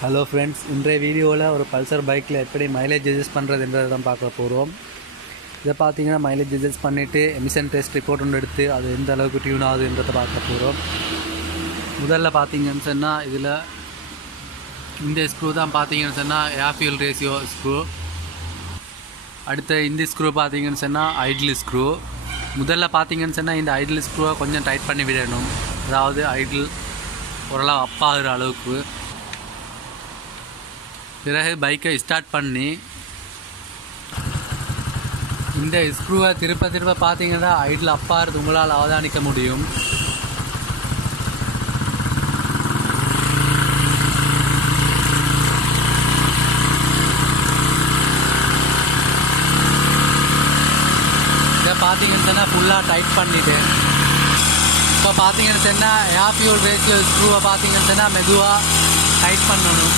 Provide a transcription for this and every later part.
Hello friends, இன்றைய வீடியோவில் ஒரு பல்சர் பைக்கில் எப்படி மைலேஜ் அட்ஜஸ்ட் பண்ணுறதுன்றதை தான் பார்க்க போகிறோம். இதை பார்த்தீங்கன்னா மைலேஜ் அட்ஜஸ்ட் பண்ணிவிட்டு எமிஷன் டெஸ்ட் ரிப்போர்ட் ஒன்று எடுத்து அது எந்த அளவுக்கு டியூன் ஆகுதுன்றதை பார்க்க போகிறோம். முதல்ல பார்த்தீங்கன்னு சொன்னால் இதில் இந்த ஸ்க்ரூ தான் பார்த்தீங்கன்னு சொன்னால் ஏர் ஃபியூல் ரேஷியோ ஸ்க்ரூ. அடுத்த இந்த ஸ்க்ரூ பார்த்தீங்கன்னு சொன்னால் ஐடில் ஸ்க்ரூ. முதல்ல பார்த்தீங்கன்னு சொன்னால் இந்த ஐடில் ஸ்க்ரூவை கொஞ்சம் டைட் பண்ணி விடணும், அதாவது ஐடில் ஓரளவு அப்பாகிற அளவுக்கு. பிறகு பைக்கை ஸ்டார்ட் பண்ணி இந்த ஸ்க்ரூவை திருப்ப பார்த்தீங்கன்னா ஐடில் அப்பாகிறது உங்களால் அவதானிக்க முடியும். இதை பார்த்தீங்கன்னு சொன்னால் ஃபுல்லாக டைட் பண்ணிட்டேன். இப்போ பார்த்தீங்கன்னு சொன்னால் ஏர் ஃபியூல் ரேஷியோ ஸ்க்ரூவை பார்த்தீங்கன்னு சொன்னால் மெதுவாக டைட் பண்ணணும்.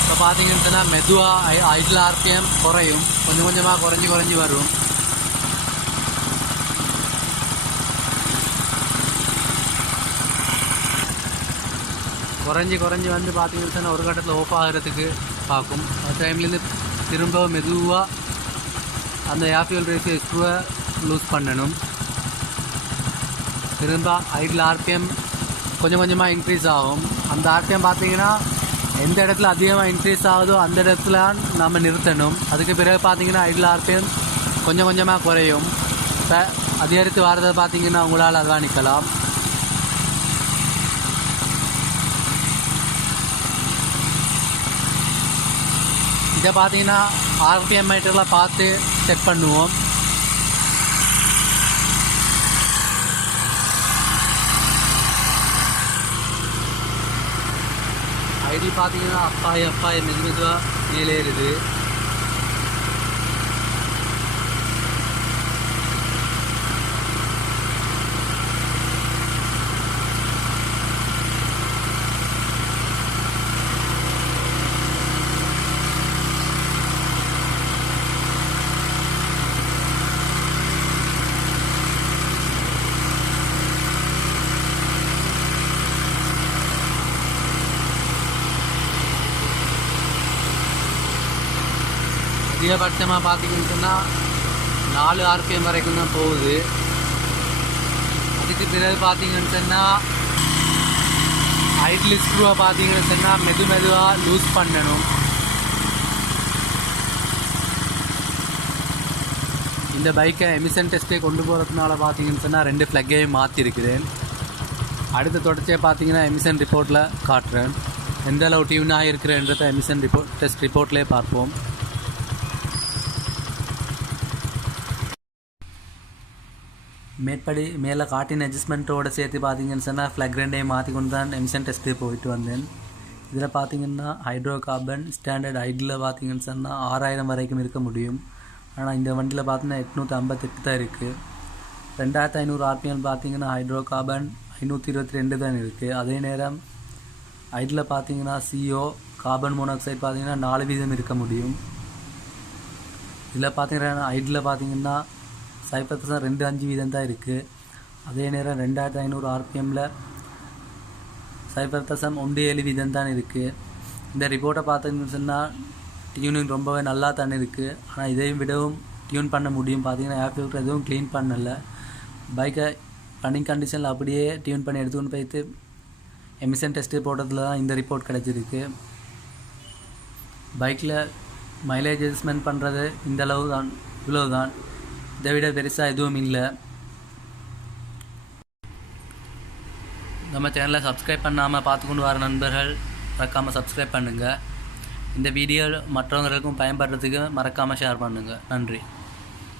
இப்போ பார்த்தீங்கன்னு சொன்னால் மெதுவாக ஐடில் ஆர்பிஎம் குறையும், கொஞ்சம் கொஞ்சமாக குறைஞ்சி வரும். குறைஞ்சி வந்து பார்த்தீங்கன்னு சொன்னால் ஒரு கட்டத்தில் ஓஃப் ஆகிறதுக்கு பார்க்கும். அந்த டைம்லேருந்து திரும்ப மெதுவாக அந்த ஏர் ஃபியூல் ரேஷியோ ஸ்க்ரூவை லூஸ் பண்ணணும். திரும்ப ஐடில் ஆர்பிஎம் கொஞ்சம் கொஞ்சமாக இன்க்ரீஸ் ஆகும். அந்த ஆர்பிஎம் பார்த்தீங்கன்னா எந்த இடத்துல அதிகமாக இன்க்ரீஸ் ஆகுதோ அந்த இடத்துல நம்ம நிறுத்தணும். அதுக்கு பிறகு பார்த்தீங்கன்னா ஐடில் ஆர்பிஎம் கொஞ்சம் கொஞ்சமாக குறையும். இப்போ அதிகரித்து வரதை பார்த்தீங்கன்னா உங்களால் அவதானிக்கலாம். இதை பார்த்தீங்கன்னா ஆர்பிஎம் மீட்டரில் பார்த்து செக் பண்ணுவோம். ஐடி பார்த்தீங்கன்னா அப்பாய மெதுவாக மேலே ஏறுது. அதிகபட்சமாக பார்த்தீங்கன்னு சொன்னால் 4 ஆர்பிஎம் வரைக்கும் தான் போகுது. அதுக்கு பிறகு பார்த்தீங்கன்னு சொன்னால் ஐடில் ஸ்க்ரூவை பார்த்தீங்கன்னு சொன்னால் மெதுவாக லூஸ் பண்ணணும். இந்த பைக்கை எமிஷன் டெஸ்ட்டே கொண்டு போகிறதுனால பார்த்தீங்கன்னு சொன்னால் 2 ஃப்ளக்கையும் மாற்றிருக்கிறேன். அடுத்த தொடர்ச்சியாக பார்த்தீங்கன்னா எமிஷன் ரிப்போர்ட்டில் காட்டுறேன். எந்த அளவு டியூனாக இருக்கிறேன்றதை எமிஷன் டெஸ்ட் ரிப்போர்ட்லேயே பார்ப்போம். மேற்படி மேலே காட்டின் அட்ஜஸ்ட்மெண்ட்டோடு சேர்த்து பார்த்தீங்கன்னு சொன்னால் ஃப்ளக் 2ஐயும் மாற்றி கொண்டு தான் எமிஷன் டெஸ்ட்டு போயிட்டு வந்தேன். இதில் பார்த்தீங்கன்னா ஹைட்ரோ கார்பன் ஸ்டாண்டர்ட் ஐடில் பார்த்தீங்கன்னு சொன்னால் 6000 வரைக்கும் இருக்க முடியும். ஆனால் இந்த வண்டியில் பார்த்தீங்கன்னா 858 தான் இருக்குது. 2500 ஆர்பிஎம் பார்த்தீங்கன்னா ஹைட்ரோ கார்பன் 522 தான் இருக்குது. அதே நேரம் ஐடில் பார்த்தீங்கன்னா CO கார்பன் மோனாக்சைடு பார்த்தீங்கன்னா 4% இருக்க முடியும். இதில் பார்த்தீங்கன்னா ஐடில் பார்த்தீங்கன்னா 0.25% தான் இருக்குது. அதே நேரம் 2500 ஆர்பிஎம்மில் 0.17% தான் இருக்குது. இந்த ரிப்போர்ட்டை பார்த்தீங்கன்னு சொன்னால் டியூனிங் ரொம்பவே நல்லா தானே இருக்குது. ஆனால் இதையும் விடவும் டியூன் பண்ண முடியும். பார்த்தீங்கன்னா ஏர் ஃபில்டர் எதுவும் க்ளீன் பண்ணலை. பைக்கை ரன்னிங் கண்டிஷனில் அப்படியே டியூன் பண்ணி எடுத்துக்கொண்டு போய்த்து எமிஷன் டெஸ்ட்டு போட்டதில் தான் இந்த ரிப்போர்ட் கிடச்சிருக்கு. பைக்கில் மைலேஜ் அட்ஜஸ்ட்மெண்ட் பண்ணுறது இந்த அளவு தான், இவ்வளோ தான். இதை விட பெருசாக எதுவும் இல்லை. நம்ம சேனலை சப்ஸ்கிரைப் பண்ணாமல் பார்த்துக்கொண்டு வர நண்பர்கள் மறக்காமல் சப்ஸ்கிரைப் பண்ணுங்கள். இந்த வீடியோ மற்றவங்களுக்கும் பயன்படுறதுக்கு மறக்காமல் ஷேர் பண்ணுங்கள். நன்றி.